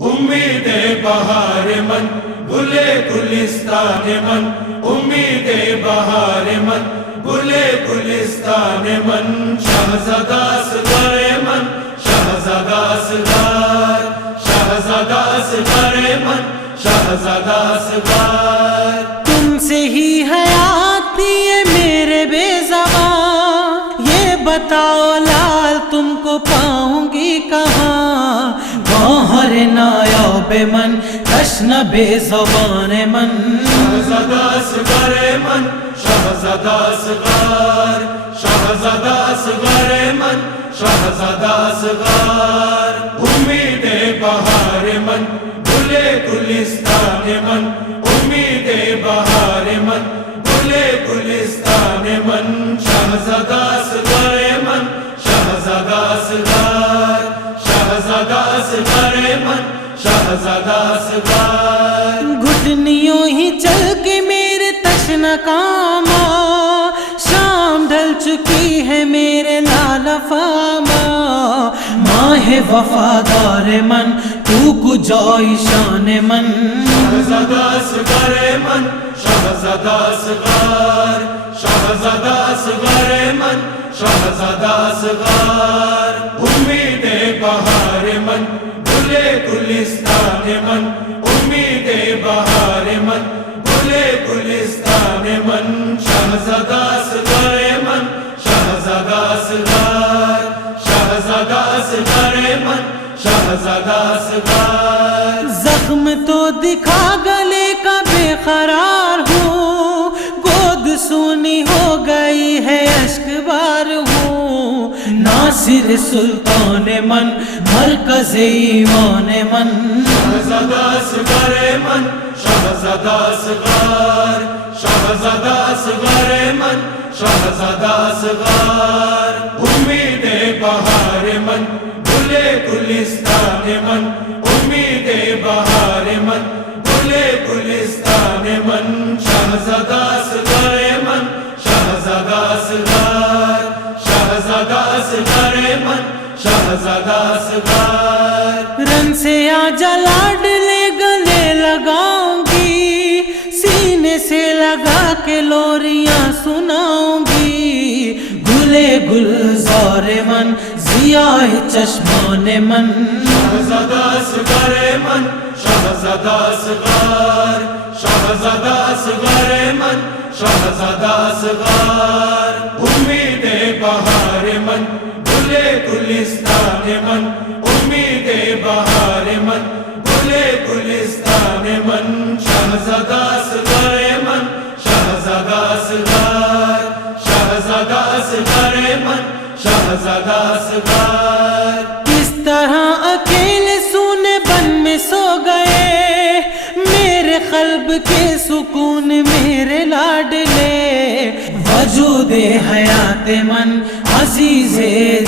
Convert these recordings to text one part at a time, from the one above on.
امید بہار من گلے گلستان من، امید بہار من گلے گلستان من، شہزادہ اصغر من، شہزادہ اصغر، شہزادہ اصغر من، شہزادہ اصغر۔ تم سے ہی حیات دیے میرے بے زبان، یہ بتاؤ لال تم کو پاؤں گی کہاں؟ گوہر نایاب من، تشنہ بے زبان من، شہزادہ اصغر من، شہزادہ اصغر، شہزادہ اصغر من، شہزادہ اصغر۔ امید بہار من گلے گلستان من، امید بہار من گلے گلستان من، شہزادہ اصغر من، شہزادہ اصغر، شہزادہ اصغر من، شہزادہ اصغر۔ گھٹنیوں ہی چل کے میرے تشنہ کام آ، شام ڈھل چکی ہے میرے لال فاما، ماہ وفادار من تو کجائی شان من، شہزادہ اصغر من، شہزادہ اصغر، شہزادہ اصغر من، شہزادہ اصغر۔ امید بہار من گلے گلستان من، امید بہار من گلے گلستان من، شہزادہ اصغر من، شہزادہ اصغر، شہزادہ اصغر من، شہزادہ اصغر۔ زخم تو دکھا گلے کا بے قرار ہوں، گود سونی ہو گئی ہے اشک بار ہوں، ناصر سلطان من، مرکز ایمان من، شہزادہ اصغر من، شہزادہ اصغر، شہزادہ اصغر من، شہزادہ اصغر۔ امید بہار من گلے گلستان من، امید بہار من گلے گلستان من، شہزادہ اصغر من، شہزادہ اصغر، شہزادہ اصغر من، شہزادہ اصغر۔ رن سے آجا لاڈلے گلے لگاؤں گی، سینے سے لگا کے لوریاں سناؤں گی، گلے گلزار من، ضیاء چشمان من، شہزادہ اصغر من، شہزادہ اصغر، شہزادہ اصغر من، شہزادہ اصغر۔ امید بہار من گلے گلستان من، امید بہار من گلے گلستان من، شہزادہ اصغر من، شہزادہ اصغر، شہزادہ اصغر من، شہزادہ اصغر۔ کس طرح اکیلے سونے بن میں سو گئے میرے قلب کے سکون میرے لاڈلے، وجود حیات من، عزیز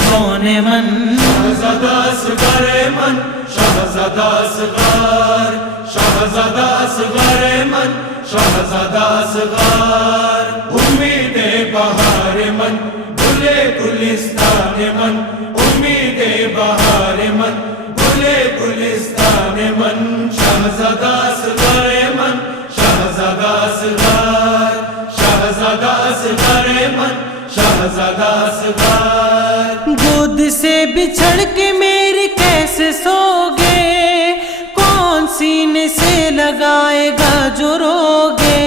جان من، شہزادہ اصغر من، شہزادہ اصغر، شہزادہ اصغر من، شہزادہ اصغر۔ امید بہار من گلے گلستان من، امید بہار من گلے گلستان من، شہزادہ اصغر من، شہزادہ اصغر، شہزادہ اصغر من، شہزادہ اصغر۔ گود سے بچھڑ کے میری کیسے سو گے، کون سینے سے لگائے گا جو روگے،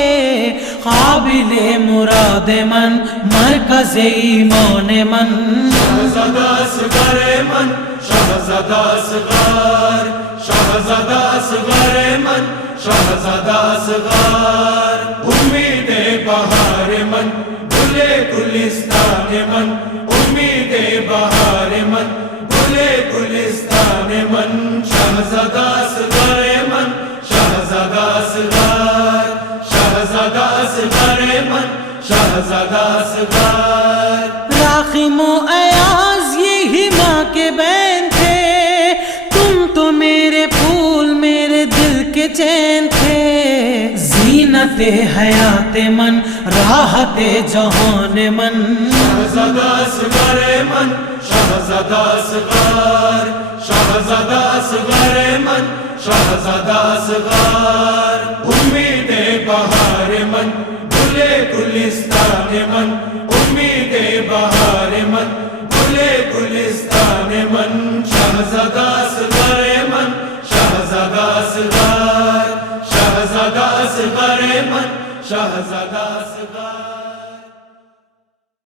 قابل مراد من، مرکز ایمان من، شہزادہ اصغر من، شہزادہ اصغر، شہزادہ اصغر من، شہزادہ اصغر۔ امید بہار من گلے گلستان من، امید بہار من گلے گلستان من، شہزادہ اصغر من، شہزادہ اصغر، شہزادہ اصغر من، شہزادہ اصغر۔ راخم و ایاز یہی ماں کے بین تھے، تم تو میرے پھول میرے دل کے چین تھے، زینت حیات من، راحت جہان من، شہزادہ اصغر من، شہزادہ اصغر، شہزادہ اصغر من، شہزادہ اصغر امید بہار من گلے گلستان من امید بہار من گلے گلستان من شہزادہ اصغر من شہزادہ اصغر شہزادہ اصغر من شہزادہ اصغر